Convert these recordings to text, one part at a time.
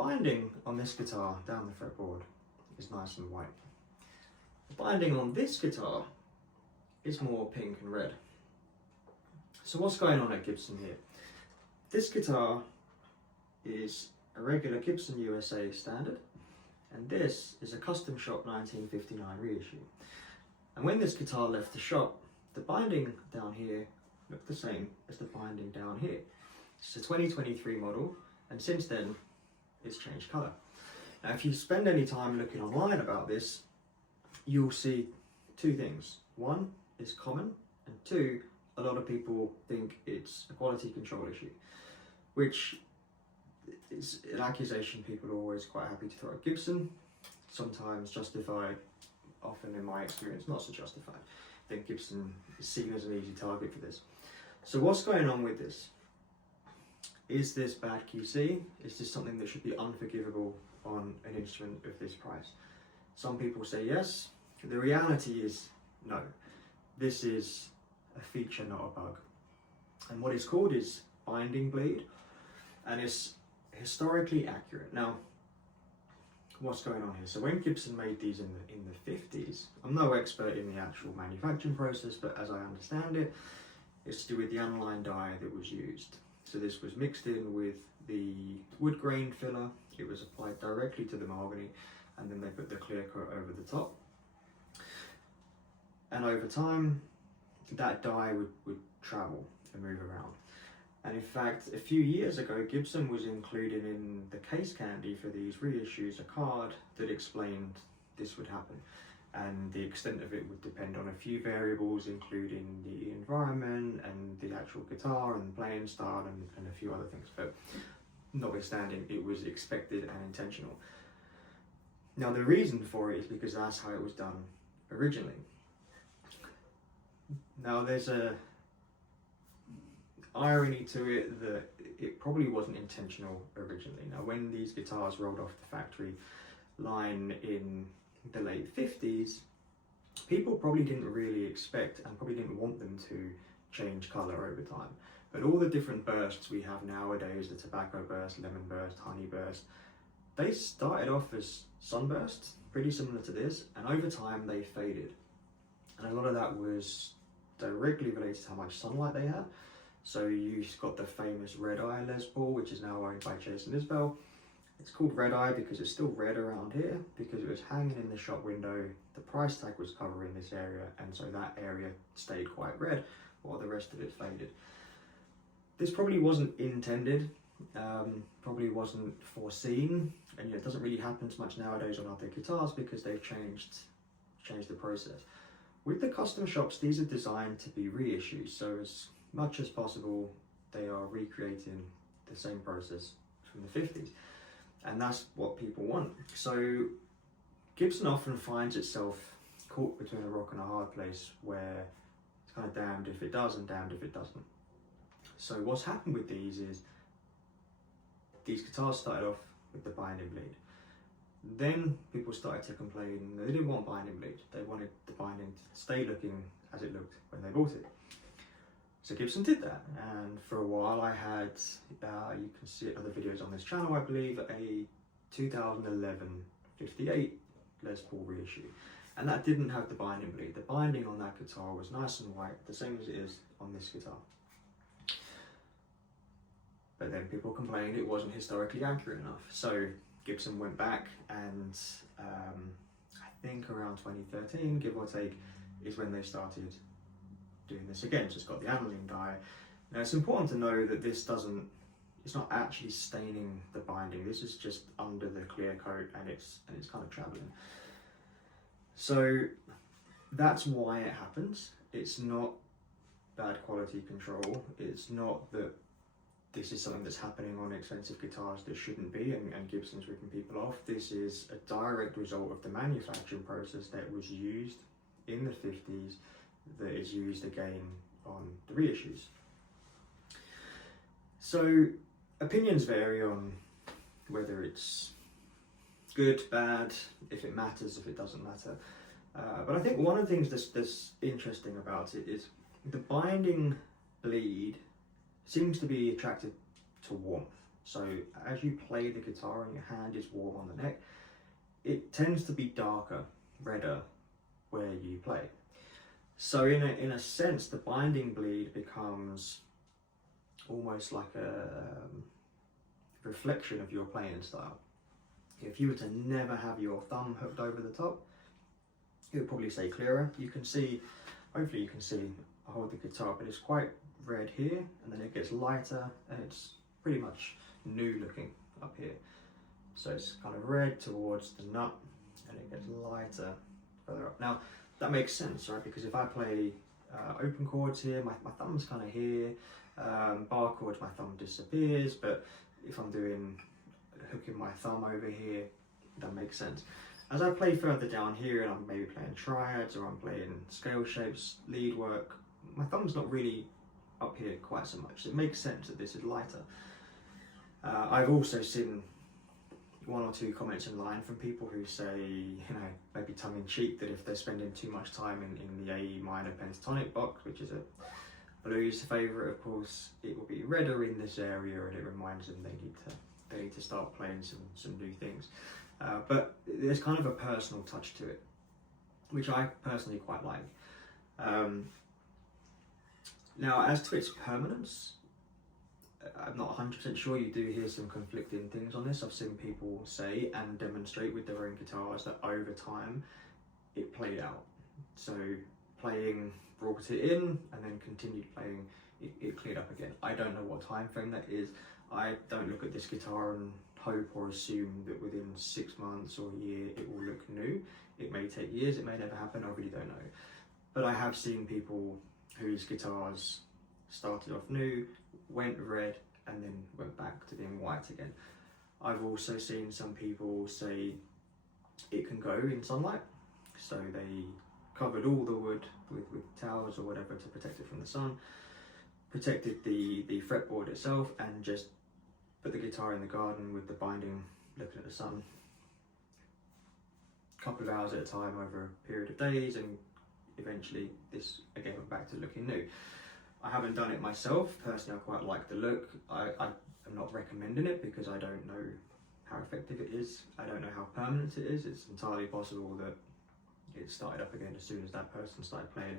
binding on this guitar down the fretboard is nice and white. The binding on this guitar is more pink and red. So what's going on at Gibson here? This guitar is a regular Gibson USA standard, and this is a Custom Shop 1959 reissue. And when this guitar left the shop, the binding down here looked the same as the binding down here. It's a 2023 model, and since then it's changed colour. Now if you spend any time looking online about this, you'll see two things. One is common, and two, a lot of people think it's a quality control issue, which is an accusation people are always quite happy to throw at Gibson, sometimes justified, often in my experience not so justified. I think Gibson is seen as an easy target for this. So what's going on with this? Is this bad QC? Is this something that should be unforgivable on an instrument of this price? Some people say yes. The reality is no. This is a feature, not a bug. And what it's called is binding bleed, and it's historically accurate. Now, what's going on here? So when Gibson made these in the 50s, I'm no expert in the actual manufacturing process, but as I understand it, it's to do with the aniline dye that was used. So this was mixed in with the wood grain filler, it was applied directly to the mahogany, and then they put the clear coat over the top. And over time, that dye would travel and move around. And in fact, a few years ago, Gibson was including in the case candy for these reissues a card that explained this would happen. And the extent of it would depend on a few variables, including the environment and the actual guitar and playing style and a few other things. But notwithstanding, it was expected and intentional. Now the reason for it is because that's how it was done originally. Now there's a irony to it that it probably wasn't intentional originally. Now when these guitars rolled off the factory line in the late 50s, people probably didn't really expect and probably didn't want them to change colour over time. But all the different bursts we have nowadays, the tobacco burst, lemon burst, honey burst, they started off as sunbursts, pretty similar to this, and over time they faded. And a lot of that was directly related to how much sunlight they had. So you've got the famous Red Eye Les Paul, which is now owned by Chase and Isbell. It's called Red Eye because it's still red around here, because it was hanging in the shop window, the price tag was covering this area, and so that area stayed quite red while the rest of it faded. This probably wasn't intended, probably wasn't foreseen, and it doesn't really happen as much nowadays on other guitars because they've changed the process. With the custom shops, these are designed to be reissues, so as much as possible they are recreating the same process from the 50s. And that's what people want. So Gibson often finds itself caught between a rock and a hard place where it's kind of damned if it does and damned if it doesn't. So what's happened with these is these guitars started off with the binding bleed. Then people started to complain they didn't want binding bleed. They wanted the binding to stay looking as it looked when they bought it. So Gibson did that, and for a while I had, you can see it in other videos on this channel, I believe, a 2011 58 Les Paul reissue. And that didn't have the binding bleed. The binding on that guitar was nice and white, the same as it is on this guitar. But then people complained it wasn't historically accurate enough. So Gibson went back and I think around 2013, give or take, is when they started doing this again. So it's got the aniline dye. Now it's important to know that this it's not actually staining the binding. This is just under the clear coat, and it's kind of traveling. So that's why it happens. It's not bad quality control. It's not that this is something that's happening on expensive guitars that shouldn't be, and Gibson's ripping people off. This is a direct result of the manufacturing process that was used in the 50s that is used again on the reissues. So opinions vary on whether it's good, bad, if it matters, if it doesn't matter. But I think one of the things that's interesting about it is the binding bleed seems to be attracted to warmth. So as you play the guitar and your hand is warm on the neck, it tends to be darker, redder where you play. So in a sense, the binding bleed becomes almost like a reflection of your playing style. If you were to never have your thumb hooked over the top, it would probably say clearer. You can see, hopefully you can see, I hold the guitar, but it's quite red here, and then it gets lighter, and it's pretty much new looking up here. So it's kind of red towards the nut, and it gets lighter further up. Now, that makes sense, right? Because if I play open chords here, my thumb's kind of here, bar chords, my thumb disappears, but if I'm hooking my thumb over here, that makes sense. As I play further down here, and I'm maybe playing triads, or I'm playing scale shapes, lead work, my thumb's not really up here quite so much. It makes sense that this is lighter. I've also seen one or two comments in line from people who say, you know, maybe tongue in cheek, that if they're spending too much time in the A minor pentatonic box, which is a blues favourite, of course, it will be redder in this area, and it reminds them they need to start playing some new things. But there's kind of a personal touch to it, which I personally quite like. Now, as to its permanence, I'm not 100% sure. You do hear some conflicting things on this. I've seen people say and demonstrate with their own guitars that over time it played out. So playing brought it in, and then continued playing, it cleared up again. I don't know what time frame that is. I don't look at this guitar and hope or assume that within 6 months or a year it will look new. It may take years, it may never happen, I really don't know. But I have seen people whose guitars started off new, went red, and then went back to being white again. I've also seen some people say it can go in sunlight, so they covered all the wood with towels or whatever to protect it from the sun, protected the fretboard itself, and just put the guitar in the garden with the binding looking at the sun, a couple of hours at a time over a period of days, and eventually this again went back to looking new. I haven't done it myself. Personally, I quite like the look. I'm not recommending it because I don't know how effective it is. I don't know how permanent it is. It's entirely possible that it started up again as soon as that person started playing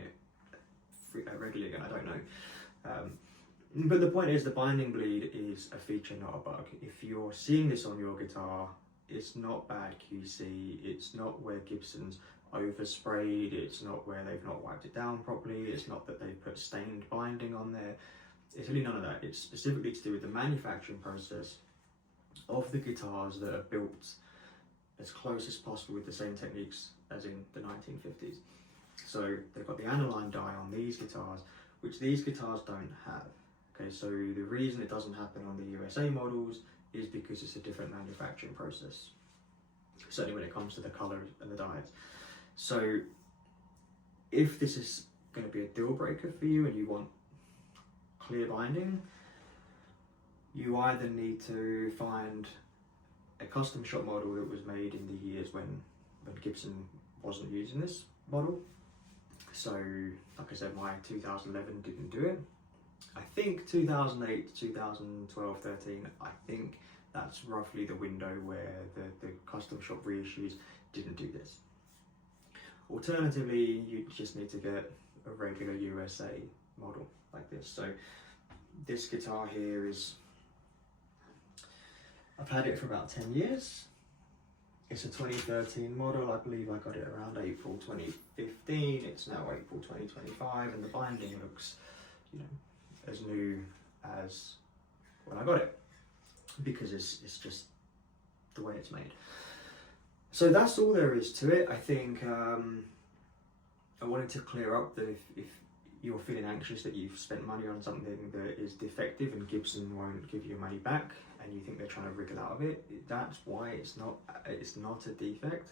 it regularly again. I don't know. But the point is, the binding bleed is a feature, not a bug. If you're seeing this on your guitar, it's not bad QC. It's not where Gibson's oversprayed. It's not where they've not wiped it down properly. It's not that they've put stained binding on there. It's really none of that. It's specifically to do with the manufacturing process of the guitars that are built as close as possible with the same techniques as in the 1950s. So they've got the aniline dye on these guitars, which these guitars don't have. Okay, so the reason it doesn't happen on the USA models is because it's a different manufacturing process, certainly when it comes to the colour and the dyes. So if this is going to be a deal breaker for you and you want clear binding, you either need to find a custom shop model that was made in the years when Gibson wasn't using this model. So like I said, my 2011 didn't do it. I think 2008 to 2012, 13, I think that's roughly the window where the custom shop reissues didn't do this. Alternatively, you just need to get a regular USA model like this. So this guitar here is, I've had it for about 10 years. It's a 2013 model. I believe I got it around April 2015. It's now April 2025, and the binding looks, you know, as new as when I got it, because it's just the way it's made. So that's all there is to it. I think I wanted to clear up that if you're feeling anxious that you've spent money on something that is defective and Gibson won't give you your money back, and you think they're trying to wriggle out of it, that's why it's not a defect.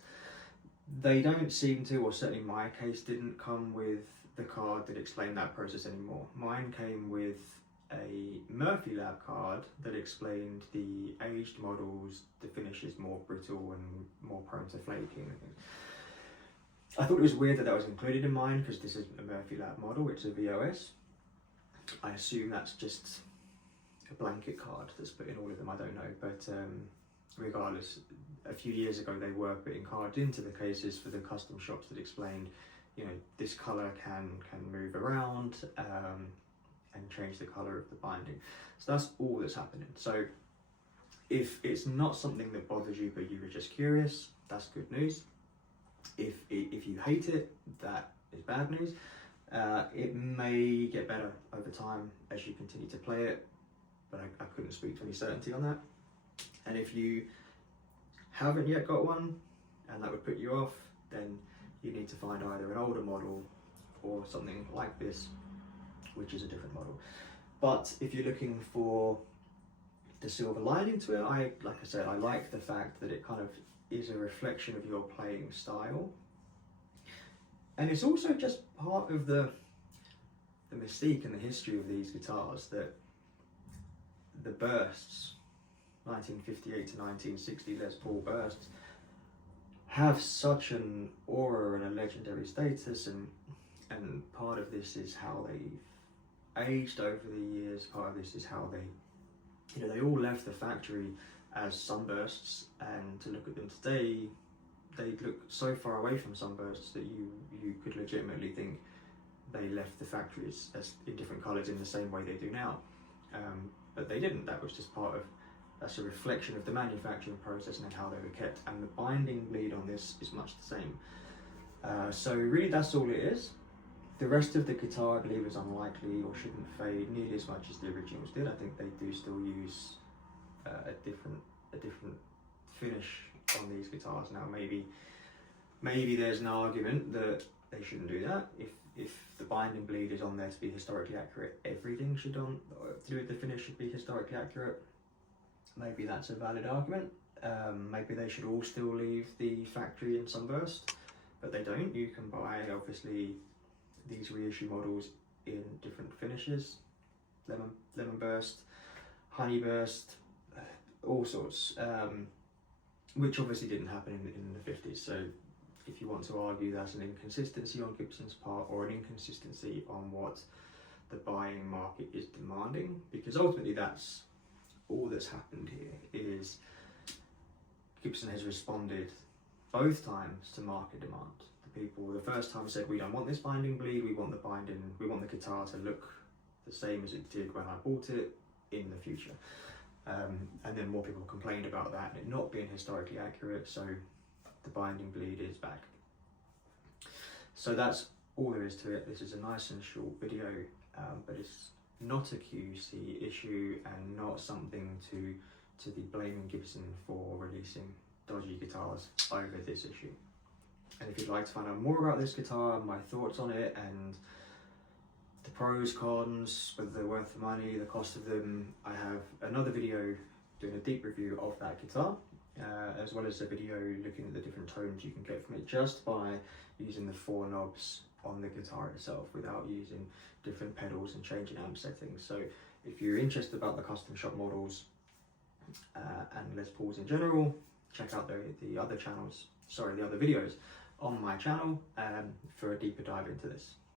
They don't seem to, or certainly my case didn't come with the card that explained that process anymore. Mine came with a Murphy Lab card that explained the aged models, the finish is more brittle and more prone to flaking. I thought it was weird that that was included in mine because this is a Murphy Lab model, it's a VOS. I assume that's just blanket card that's put in all of them, I don't know, but regardless, a few years ago they were putting cards into the cases for the custom shops that explained, you know, this colour can move around and change the colour of the binding. So that's all that's happening. So if it's not something that bothers you but you were just curious, that's good news. If you hate it, that is bad news. It may get better over time as you continue to play it, but I couldn't speak to any certainty on that. And if you haven't yet got one and that would put you off, then you need to find either an older model or something like this, which is a different model. But if you're looking for the silver lining to it, like I said, I like the fact that it kind of is a reflection of your playing style. And it's also just part of the mystique and the history of these guitars, that the bursts, 1958 to 1960 Les Paul bursts, have such an aura and a legendary status, and part of this is how they've aged over the years. Part of this is how they, you know, they all left the factory as sunbursts, and to look at them today, they look so far away from sunbursts that you could legitimately think they left the factories as in different colours in the same way they do now. But they didn't. That was just that's a reflection of the manufacturing process and how they were kept. And the binding bleed on this is much the same. So really that's all it is. The rest of the guitar, I believe, is unlikely or shouldn't fade nearly as much as the originals did. I think they do still use a different finish on these guitars now. Maybe there's an argument that they shouldn't do that. If the binding bleed is on there to be historically accurate, everything should to do with the finish should be historically accurate. Maybe that's a valid argument. Maybe they should all still leave the factory in sunburst, but they don't. You can buy, obviously, these reissue models in different finishes, lemon burst, honey burst, all sorts, which obviously didn't happen in the 50s. So if you want to argue that's an inconsistency on Gibson's part, or an inconsistency on what the buying market is demanding, because ultimately that's all that's happened here, is Gibson has responded both times to market demand. The people the first time said, we don't want this binding bleed, we want the guitar to look the same as it did when I bought it in the future. And then more people complained about that and it not being historically accurate, so the binding bleed is back. So that's all there is to it. This is a nice and short video, but it's not a QC issue and not something to be blaming Gibson for releasing dodgy guitars over this issue. And if you'd like to find out more about this guitar, my thoughts on it, and the pros, cons, whether they're worth the money, the cost of them, I have another video doing a deep review of that guitar, as well as a video looking at the different tones you can get from it just by using the 4 knobs on the guitar itself without using different pedals and changing amp settings. So if you're interested about the custom shop models and Les Pauls in general, check out the other videos on my channel for a deeper dive into this.